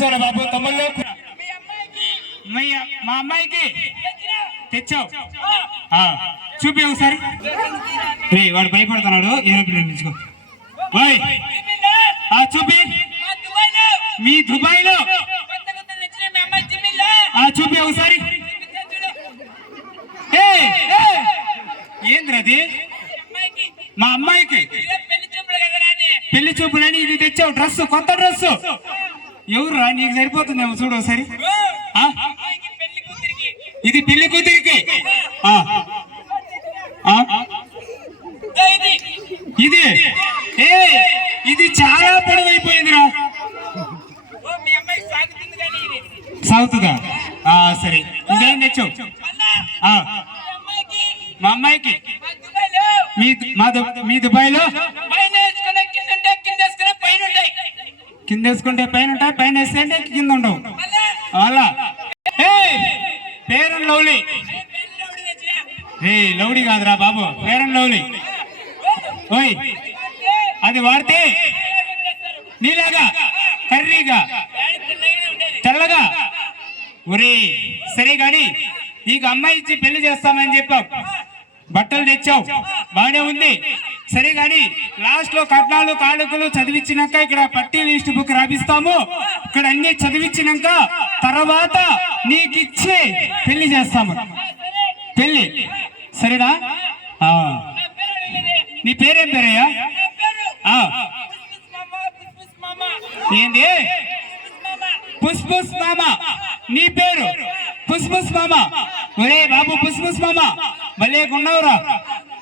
చూసారా బాబు తమ్ముళ్ళు మా అమ్మాయికి తెచ్చావు చూపి ఒకసారి రే వాడు భయపడుతున్నాడు ఏరోప్లేన్ నుంచుకో చూపి మీ దుబాయ్ లో చూపి ఒకసారి ఏంద్రది మా అమ్మాయికి పెళ్లి చూపులని ఇది తెచ్చావు డ్రెస్ కొత్త డ్రెస్ ఎవరు రా నీకు సరిపోతుందేమో చూడు ఒకసారి ఇది పెళ్లి కూతురికి ఇది ఇది చాలా పొడవైపోయిందిరా సాగుతుందా సరే ఇదేం తెచ్చావు మా అమ్మాయికి మీ దుబాయ్ లో కింద వేసుకుంటే పైన ఉంటాయి పైన వేస్తే కింద ఉండవు అలా ఫెయిర్ అండ్ లవ్లీ లవ్లీ కాదురా బాబు ఫెయిర్ అండ్ లవ్లీ ఓయ్ అది వాడితే నీలాగా కర్రీగా తెల్లగా ఒరే సరే గాని నీకు అమ్మాయి ఇచ్చి పెళ్లి చేస్తామని చెప్పావు బట్టలు తెచ్చావు బాగానే ఉంది సరే గాని లాస్ట్ లో కట్నాలు కానుకలు చదివించినాక ఇక్కడ పట్టీ లిస్ట్ బుక్ రాపిస్తాము ఇక్కడ అన్ని చదివించినాక తర్వాత నీకు ఇచ్చి పెళ్లి చేస్తాము పెళ్లి సరేనా నీ పేరేం పేరయ్యా ఏంది పుష్పుస్ మామ నీ పేరు పుష్పుస్ మామ ఒరే బాబు పుష్పుస్ మామ భలే ఉన్నావురా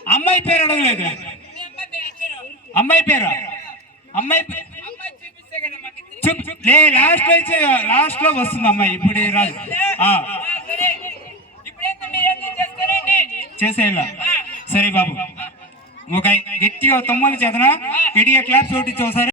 అమ్మాయి పేరు అడగలేదు అమ్మాయి పేరు అమ్మాయి లాస్ట్ లో వస్తుంది అమ్మాయి ఇప్పుడు రాదు చేసేలా సరే బాబు ఒక గట్టిగా తొమ్మలు చేతన గట్టిగా క్లాప్స్ కొట్టించు ఒకసారి